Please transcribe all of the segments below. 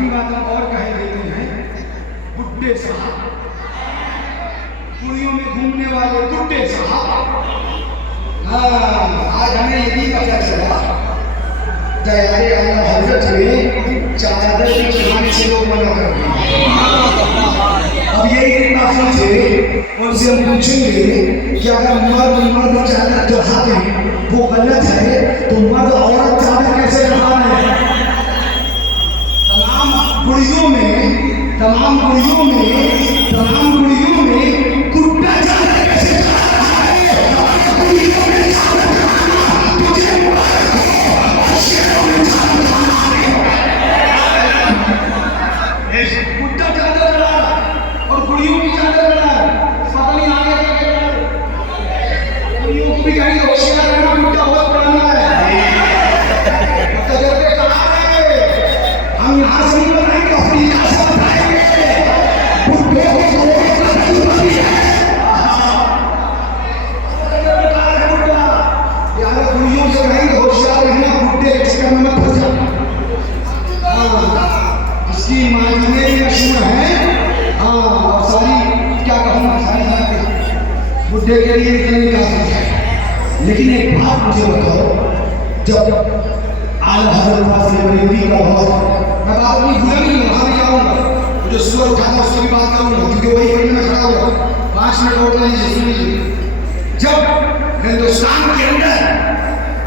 आखिरी बात हम और कह देते हैं, बुड्ढे साहब, कुड़ियों में घूमने वाले बुड्ढे साहब, आज हमें ये भी पता चला दयाले अल्लाह हजरत में चादर की चढ़ाने से लोग मना कर रहे हैं। अब यही काफी थे, उनसे हम पूछेंगे कि अगर मर्द चादर चढ़ाते हैं वो गलत है तो मर्द औरत चादर कैसे चढ़ा रहे हैं? तमाम गुड़ियों में कुर्ता चादर कैसे चढ़ा रहा है? गुड़ियों में चादर चढ़ाना तुझे कुर्ता चादर चढ़ा और गुड़ियों की चादर चढ़ा, पता नहीं आगे क्या कर रहा है। गुड़ियों को भी कहीं होशियार रहना, कुर्ता बहुत पुराना है, तजर्बे करा रहे। हम यहाँ से नहीं बनाएंगे, अपनी यहाँ से बनाएंगे। बुड्ढों को तजर्बे करा रहे बुड्ढा, यार गुड़ियों से कहेंगे होशियार रहना, बुड्ढे के चक्कर में मत फंस जाना। इसकी मायने मशहूर है, और सारी क्या कहूँ, सारी बातें बुड्ढे के लिए इतनी काफी है। लेकिन एक बात मुझे बताओ, जब आला हज़रत फाज़िल बरेलवी का बहुत, मैं बात अपनी भूला नहीं, वहाँ भी जाऊँगा, मुझे सुबह उठाना उसकी भी बात करूँगा, क्योंकि वही पढ़ने में खड़ा हुआ 5 मिनट और लीजिए, सुन लीजिए। जब हिंदुस्तान के अंदर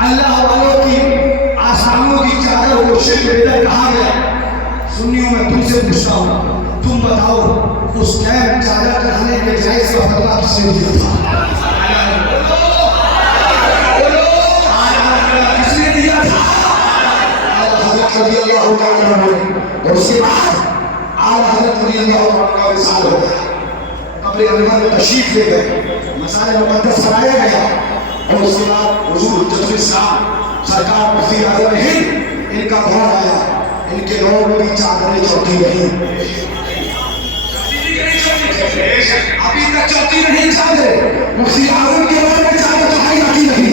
अल्लाह वालों की आसानों की चादर को शिर्क बेदर कहा गया, सुन्नियों में तुमसे पूछता हूँ, तुम बताओ उस टाइम चादर चढ़ाने के जायज़ का फतवा किसने दिया था? किसने दिया था? हज़रत रज़ी अल्लाह तआला अन्हु। और उसके बाद आला हज़रत रज़ी अल्लाह तआला का विसाल हो गया, कब्र अनवर में तशरीफ ले गए, मसाले मुक़द्दस बनाया गया, और उसके बाद हुज़ूर हुज्जतुल इस्लाम सरकार मुफ्ती आज़म हिंद, इनका दौर आया। इनके दौर में भी चादरें चौकी रही, अभी तक चौकी नहीं चादर। मुफ्ती आज़म के दौर में चादर चढ़ाई जाती रही,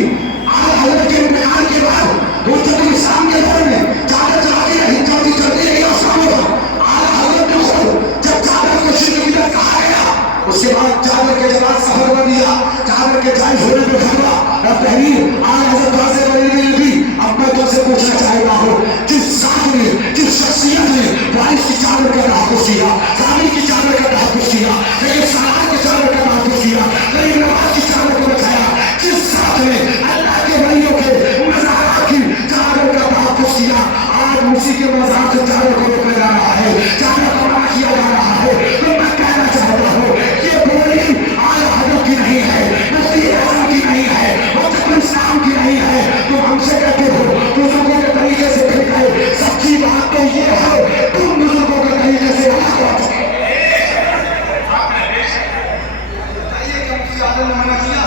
आला हज़रत के इंतकाल के बाद हुज्जतुल इस्लाम के दौर में चादर चढ़ाई रही, चौकी चलती रही। और आला हज़रत ने खुद जब चादर को शिर्क बिदअत कहा गया, उसके बाद चादर के जवाब सफर कर दिया, चादर के जायज़ होने पे फतवा तहरीर आला हज़रत फाज़िल बरेलवी ने भी। अब मैं तुमसे पूछना चाहता हूँ, जिस शख्सियत ने वारिस की चादर का तहफ़्फ़ुज़ किया, ज़ामिन की चादर का तहफ़्फ़ुज़ किया, लेकिन सलाह की चादर का तहफ़्फ़ुज़ किया, लेकिन नमाज की चादर को बचाया, जिस साथ ने अल्लाह के वलियों के मज़ार की चादर का तहफ़्फ़ुज़ किया, आज उसी के मज़ार से चादर को रोका जा रहा है, चादर को मना किया जा रहा है। तो मैं कहना चाहता हूँ, ये बोली आला हज़रत की नहीं है, मुफ्ती आज़म की नहीं है, हुज्जतुल इस्लाम की नहीं है, तुम हमसे कहते हो बुजुर्गों के तरीके से फिर गए। सच्ची बात तो ये है, तुम बुजुर्गों के तरीके से मना किया,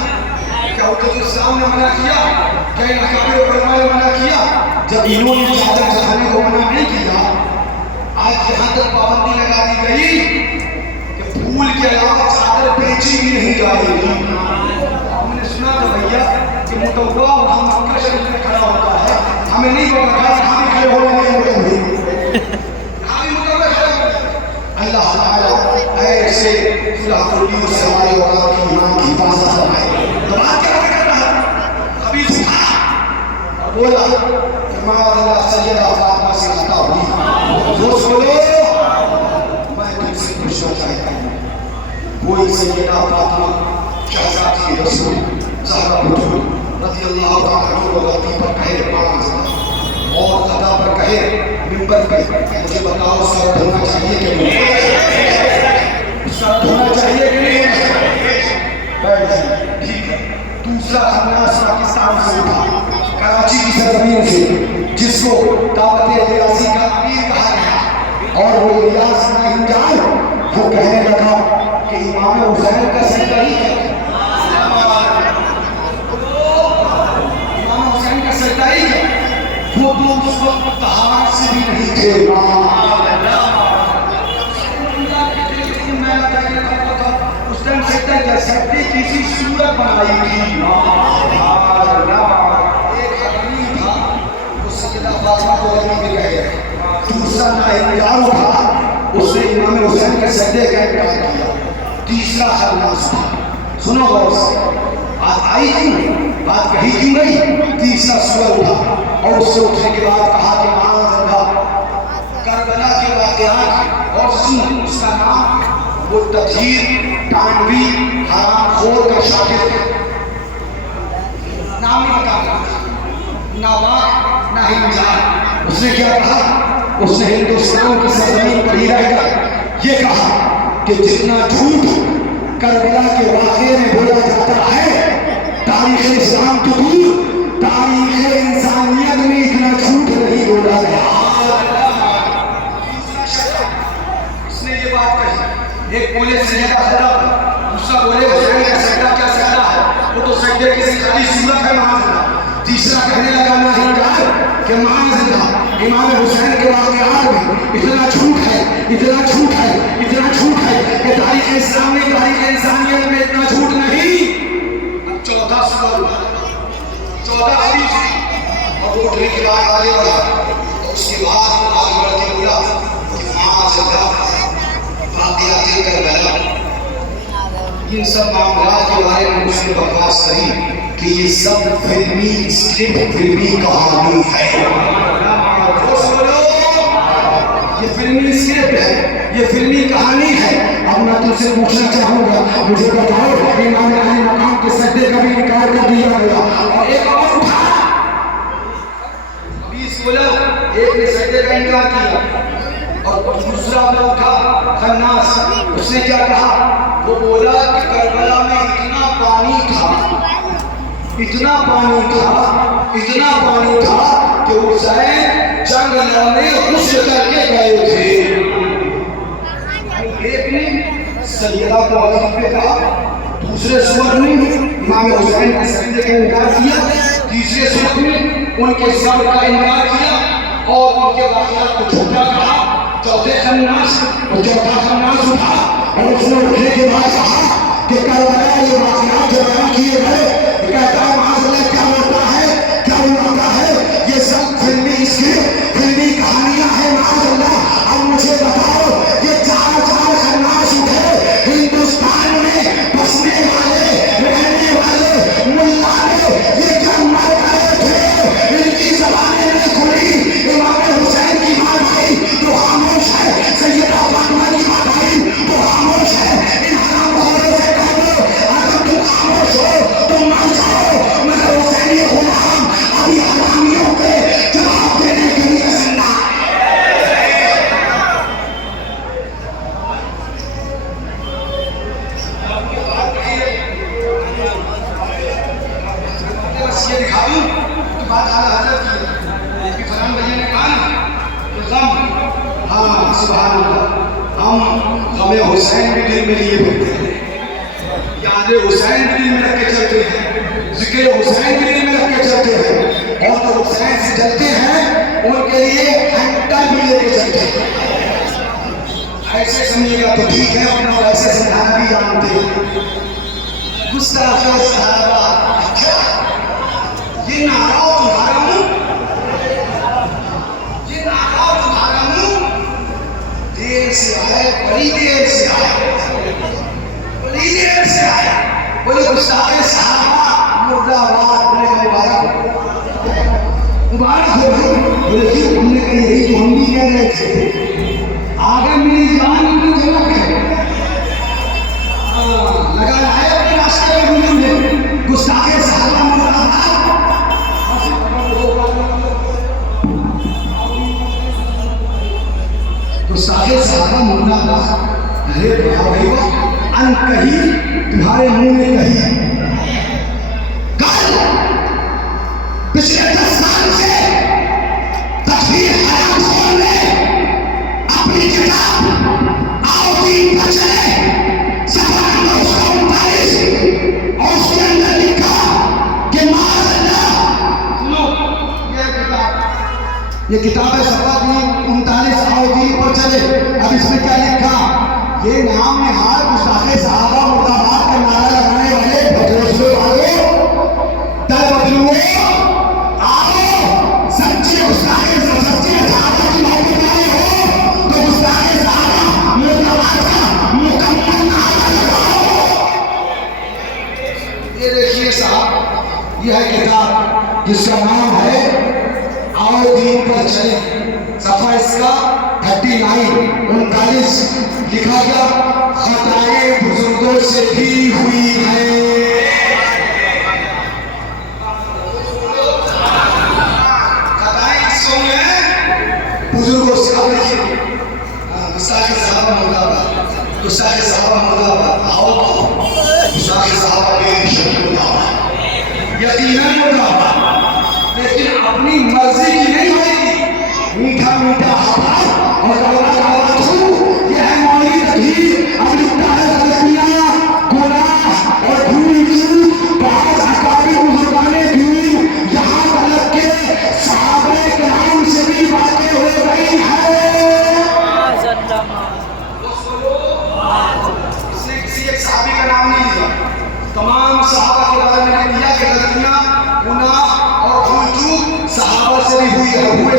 क्या हुज्जतुल इस्लाम ने मना किया, क्या अकाबिर उलमा ने मना किया? जब इन्होंने चादर चढ़ाने को मना नहीं किया, आज यहाँ तक पाबंदी लगा दी गई कि फूल के अलावा चादर बेची भी नहीं जाएगी। हमने सुना था भैया कि मुतव्वा वहाँ मक्का शरीफ में खड़ा होता है, हमें नहीं पता था कहाँ भी खड़े होने नहीं होते हुए, कहाँ भी मुतव्वा खड़े होते। अल्लाह ताला ऐसे खुलाफुल्ली और सवारी और की ईमान की हिफाजत फरमाए। तो बात क्या कर रहा है? अभी सुना और बोला कि माअल्लाह सैयदा फातिमा से खता हुई, दोस्त बोलो मैं तुमसे पूछना चाहता हूँ, कोई सैयदा फातिमा शहज़ादी रसूल ज़हरा बतूल रज़ी अल्लाह तआला अन्हा गलती पर कहे और खता पर कहे मिंबर पे, मुझे बताओ सर धोना चाहिए कि नहीं? सर धोना चाहिए कि नहीं? बैठ ठीक है। दूसरा खन्नास पाकिस्तान से उठा, कराची की सरजमीन से, जिसको दावत रियासी का अमीर कहा गया, और वो रियाज नहीं जान, वो कहने लगा कि इमाम हुसैन का सजदा ही है, इमाम हुसैन का सजदा ही है। वो तो उस वक्त तहारत से भी नहीं थे, उस टाइम सजदा कर सकते, किसी सूरत बनाई थी। एक आदमी था, वो सैयदा फातिमा को अली में गए, دوسرا ناانکار اٹھا، اس نے امام حسین کے سجدے کا انکار کیا، تیسرا خناس تھا. سنو غور سے، بات آئی کیوں، بات کہی کیوں گئی؟ تیسرا سور اٹھا اور اس سے اٹھنے کے بعد کہا کہ معاذ اللہ کربلا کے واقعات اور سن اس کا نام وہ تطہیر تانوی حرام خور کا شاگرد ہے، نام نہیں بتا، نہ واق نہ ہنجار. اس نے کیا کہا؟ اس نے ہندوستان کی سرزمین پر ہی رہ کر یہ کہا کہ جتنا جھوٹ کربلا کے واقعے میں بولا جاتا ہے، تاریخ اسلام تو دور، تاریخ انسانیت میں اتنا جھوٹ نہیں بولا گیا. اس نے یہ بات کہی، ایک بولے سجدہ خدا، دوسرا بولے حسین کا سجدہ کیا سجدہ ہے، وہ تو سجدے کسی خالی صورت ہے معاذ اللہ. تیسرا کہنے لگا نہ انکار کہ معاذ اللہ امام حسین کے واقعات میں اتنا جھوٹ ہے، اتنا جھوٹ ہے، اتنا جھوٹ ہے کہ تاریخ اسلام میں، تاریخ انسانیت میں اتنا جھوٹ نہیں. اب 14 سور 14 حدیث اور وہ اٹھنے کے بعد آگے بڑھا، تو اس کے بعد آگے بڑھ کے بولا کہ معاذ اللہ واقعات کربلا، ان سب معاملات کے بارے میں اس نے بکواس کری کہ یہ سب فلمی اسکرپٹ، فلمی کہانی ہے. یہ فلمی اسکرپٹ ہے، یہ فلمی کہانی ہے. اب میں تم سے پوچھنا چاہوں گا، مجھے بتاؤ امام علی مقام کے سجدے کا بھی انکار کر دیا گیا اور ایک اور اٹھا 20 بولا، ایک نے سجدے کا انکار کیا اور دوسرا میں اٹھا خناس. اس نے کیا کہا؟ وہ بولا کہ کربلا میں اتنا پانی تھا، اتنا پانی تھا، اتنا پانی تھا کہ حسین جنگ لڑنے غسل کر کے گئے تھے. ایک نے سیدہ کو غلط پہ کہا، دوسرے صورت میں امام حسین کے سجدے کا انکار کیا، تیسرے صورت میں ان کے صبر کا انکار کیا اور ان کے واقعات کو جھوٹا کہا. چوتھے خناس اور چوتھا خناس اٹھا اور اس نے اٹھنے کے بعد کہا کہ کربلا یہ واقعات جو بیان کیے گئے، کہتا ہے معاذ اللہ کیا ہوتا ہے، کیا ہوتا ہے، یہ سب فلمی اسکرپٹ، فلمی کہانیاں ہیں معاذ اللہ. اب مجھے بتاؤ یہ چار خناس اٹھے ہندوستان میں بسنے والے، رہنے والے ملانے، یہ کیا مر گئے تھے، ان کی زبانیں نہیں کھلی. امام حسین کی ماں بھائی تو خاموش ہے، سیدہ فاطمہ کی ماں بھائی تو خاموش ہے. ان حرام خوروں سے کہہ دو اگر تم خاموش ہو تو مر جاؤ، مگر حسینی غلام ابھی حرامیوں کے جواب دینے کے لیے زندہ یہ دکھا دوں کہ بات اعلیٰ حضرت کی ہے کہ فرحان بھائی نے کہا نا کہ غم، ہاں سبحان اللہ، ہم غم حسین بھی دل میں لیے پھرتے ہیں، یاد حسین بھی دل میں رکھ کے چلتے ہیں، ذکر حسین بھی دل میں رکھ کے چلتے ہیں، اور جو حسین سے چلتے ہیں ان کے لیے ہینٹر بھی لے کے چلتے ہیں. ایسے سمجھے گا تو ٹھیک ہے، ورنہ ایسے سمجھانا بھی جانتے ہیں. گستاخ صحابہ، اچھا یہ نعرہ تمہارا منہ، یہ نعرہ تمہارا منہ، دیر سے آئے، بڑی دیر سے آئے، بڑی دیر سے آئے. بولے گستاخ صحابہ مردہ آباد. بولے مبارک ہو بھائی. بولے جی ہم نے کہا یہی تو ہم بھی کہہ رہے تھے، آگے میری جان کی جھلک ہے. لگا لائے اپنے راستے میں گھومیں گے گستاخ صحابہ مردہ آباد. گستاخ صحابہ مردہ آباد. ارے بھائی ان کہی تمہارے منہ میں کہی. کل پچھلے 10 سال سے تکفیر حرام خور نے اپنی کتاب آؤ دین پر چلے صفحہ 939 اور اس کے اندر لکھا کہ معاذ اللہ. سنو یہ کتاب ہے صفحہ 39 آؤ دین پر چلے. اب اس میں کیا لکھا؟ یہ نام نہاد گستاخ صحابہ مرد آباد کا نعرہ لگانے والے بھٹوسے والوں در بدلو آؤ سچے گستاخ سچے صحابہ کی محبت चले सफा इसका 39 लिखा गया खताएं बुजुर्गों से भी हुई है। खताएं किसको हुई है? बुजुर्गों से। अब देखिए गुस्ताखे साहबा मुर्दाबाद, गुस्ताखे साहबा मुर्दाबाद, आओ गुस्ताखे साहबा बेशक मुर्दाबाद, यकीनन मुर्दाबाद, लेकिन अपनी मर्जी की नहीं होगी। मीठा मीठा हवा और कड़वा कड़वा थू, ये है मौली तकदीर। अब लिखता है गलतियां, गुनाह और भूल चूक बहुत अकाबिर बुजुर्गाने दीन यहाँ तलक के सहाबे किराम से भी बातें हो गई है। इसने किसी एक सहाबी का नाम नहीं लिया, तमाम सहाबा के बारे में लिया कि गलतियां, गुनाह और भूल चूक सहाबा से भी हुए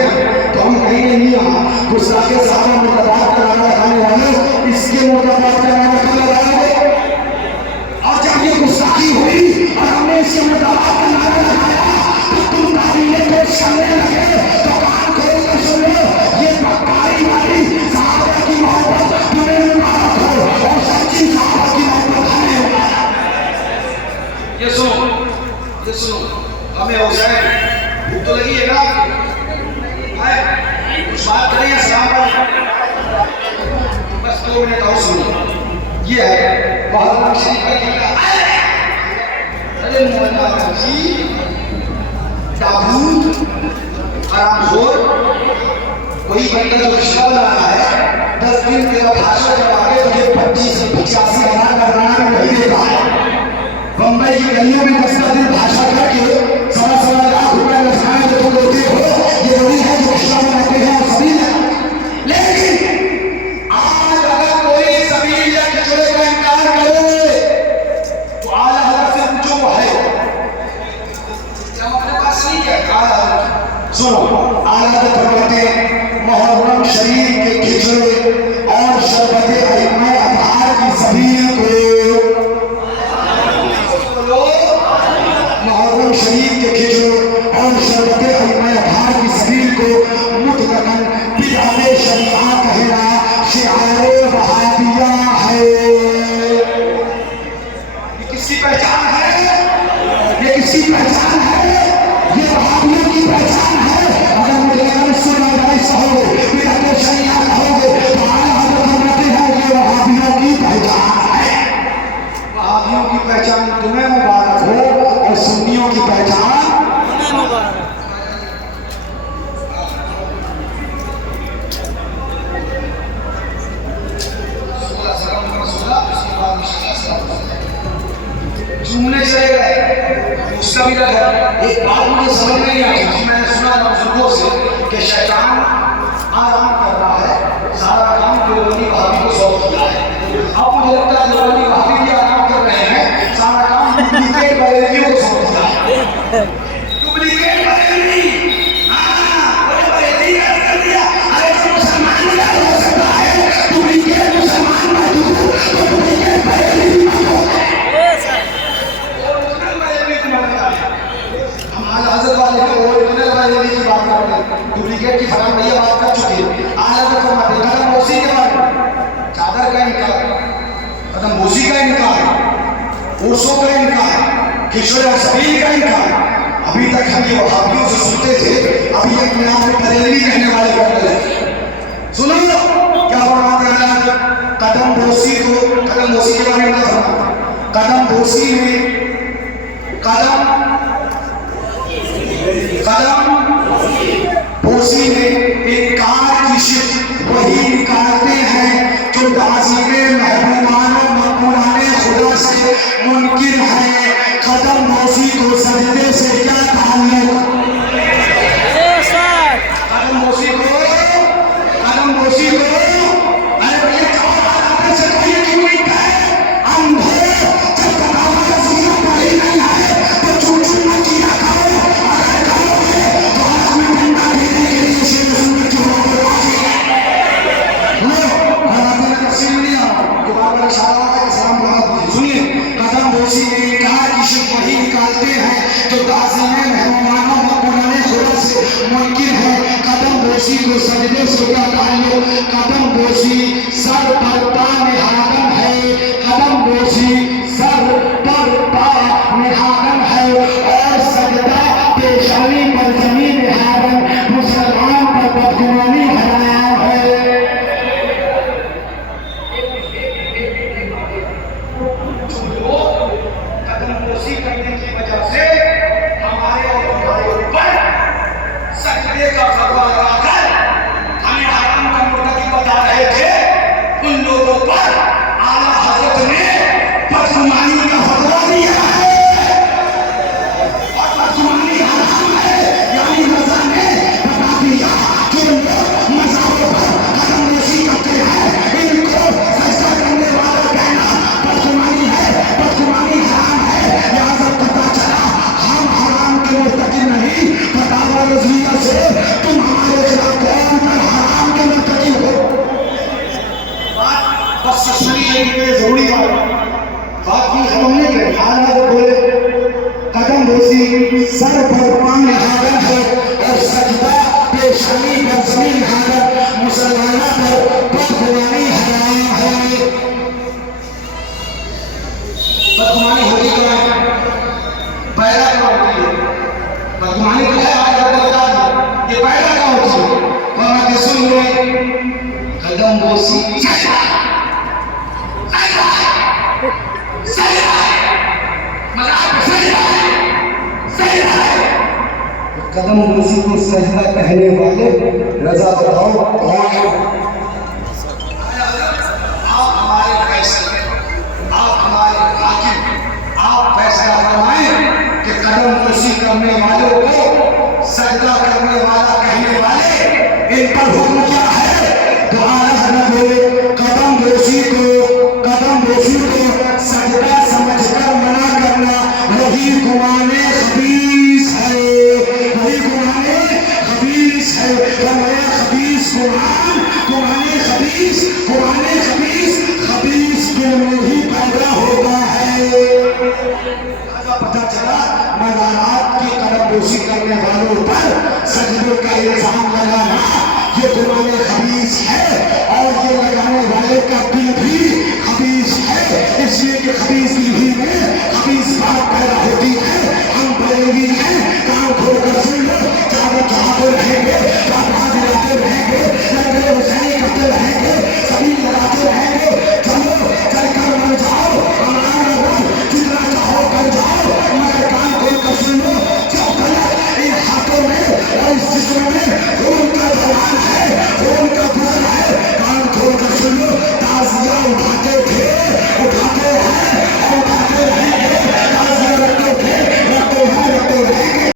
हैं। तो हम कहेंगे नहीं यहाँ गुस्ताखे साहबा मुर्दाबाद का नारा लगाने वाले इसके मुर्दाबाद का नारा क्यों लगाएंगे? और जब ये गुस्ताखी हुई और हमने इसके मुर्दाबाद का नारा लगाया तो तुम तारीखें पेश करने लगे। तो कान खोल कर सुनो, ये बक्कारी वाली सहाबा की मोहब्बत तुम्हें मुबारक हो और सच्ची सहाबा की मोहब्बत हमें मुबारक। ये सुनो हमें हो जाए, भूख तो लगी है ना, कुछ बात करें सलाम पर, बस 2 मिनट और सुनो। ये है बहादुर शरीफ का किला। अरे मौलाना जी ताबूत हरामखोर कोई बंदा जो रिश्ता बना रहा है 10 दिन तेरा भाषण जब आगे तुझे 25 से 85 हजार का नाम नहीं देता है। बम्बई की गलियों में 10 दिन भाषा करके 1.25 लाख रुपए लसाने जो तुम देते हो, ये वही है जो रिश्ता बनाते हैं और सभी। लेकिन आज अगर कोई सबील या खिचड़े का इनकार करे तो आला हज़रत से पूछो वो है क्या? अपने पास नहीं क्या आला हज़रत? सुनो, आला हज़रत फरमाते हैं मुहर्रम शरीफ के खिचड़े और शरबत अइम्मा अतहार की सबील को, मुहर्रम शरीफ के खिचड़े और शरबत अइम्मा अतहार की सबील को मुतलकन बिदअत शरीआ कहना शिआरे वहाबिया है। ये किसकी पहचान है? ये किसकी पहचान है? ये वहाबियों की पहचान है। अगर मुझे सुनना कहोगे, बिदअत शरीआ कहोगे तो आला हज़रत फरमाते हैं ये वहाबियों की पहचान है। वहाबियों की पहचान तुम्हें मुबारक हो और सुन्नियों की पहचान हमें मुबारक। झूमने चले गए, उसका भी लगा। एक बात मुझे समझ नहीं आई, मैंने सुना था बुजुर्गों से कि शैतान आराम कर रहा है, सारा काम देवबंदी भाभी को सौंप दिया है। अब मुझे लगता है देवबंदी भाभी भी आराम कर रहे हैं, सारा काम डुप्लीकेट बरेलियों को सौंप दिया है। डुप्लीकेट बरेली, बरेली कर दिया। अरे तो मुसलमान क्या हो सकता है? डुप्लीकेट मुसलमान मत हो, डुप्लीकेट बरेली मत हो। हम आला हज़रत वाले के ओरिजिनल बरेली की बात कर रहे हैं, डुप्लीकेट की फलान भैया बात कर चुके हैं। आला हज़रत फरमाते हैं कदम बोसी के बारे में, चादर का इनकार, कदम बोसी का इनकार, उर्सों का इनकार, खिचड़े और सबील का इनकार। अभी तक हम ये वहाबियों से सुनते थे, अभी अपने आप में बरेली कहने वाले करने लगे। सुनो क्या फरमाते हैं कदम बोसी को, कदम बोसी के बारे में फरमाते, कदम बोसी में कदम बोसी में इनकार की शिक वही निकालते हैं जो ताज़ीमे महबूबान मकबूलाने खुदा से मुनकिर है। कदम बोसी को सजदे से क्या ताल्लुक? कदम बोसी को अरे भैया आपने से कहिए क्यों नहीं कहे? अंधे जब कदामा का सीना पड़ी नहीं है तो चूचू न किया खाओ, अगर खाओगे तो हाथ में डंडा देने के लिए शेर सुनने की बात है। लो हमारे तफसील नहीं आ بوسی سر پر پا نہادن ہے، قدم بوسی سر پر پا نہادن ہے، اور سجدہ پیشانی پر زمین نہادن مسلمان پر بدگمانی حرام ہے۔ قدم بوسی کرنے کی وجہ سے ہمارے اور تمہارے اوپر سجدے کا فتویٰ لگا کر ہمیں حرام کا مرتکب بتا رہے تھے، ان لوگوں پر اعلیٰ حضرت نے بدگمانی کا فتویٰ دیا ہے، اور بدگمانی حرام ہے، یعنی رضا نے بتا دیا کہ ان لوگ مزاروں پر قدم بوسی کرتے ہیں، ان کو سجدہ کرنے والا کہنا بدگمانی ہے، بدگمانی حرام ہے۔ لہذا پتا چلا ہم حرام کے مرتکب نہیں، فتاوی رضویہ سے تم ہمارے خلاف قرآن پر حرام کے مرتکب ہو۔ بس سنیے یہ ضروری بات کی ختم نہیں کریں۔ اعلیٰ بولے قدم بوسی سر پر پا نہادن ہے، اور سجدہ پیشانی پر زمین نہادن مسلمانوں پر بدگمانی حرام ہے۔ بدگمانی ہوتی کیا ہے؟ پیدا کیا ہوتی ہے؟ بدگمانی کیا ہے؟ آج آپ بتا دیں یہ پیدا کیا ہوتی ہے؟ قرآن کے سن لیں قدم بوسی سجدہ قدم بوسی کو سجدہ کہنے والے رضا بتاؤ کون ہے؟ آپ ہمارے فیصلے، آپ ہمارے حاکم، آپ فیصلہ فرمائیں کہ قدم بوسی کرنے والوں کو سجدہ کرنے والا کہنے والے ان پر حکم کیا ہے؟ تو اعلیٰ حضرت بولے قدم بوسی کو سجدہ سمجھ کر منع کرنا وہی گمان خبیث ہے، وہی گمان خبیث ہے۔ گمان خبیث گمان خبیث گمان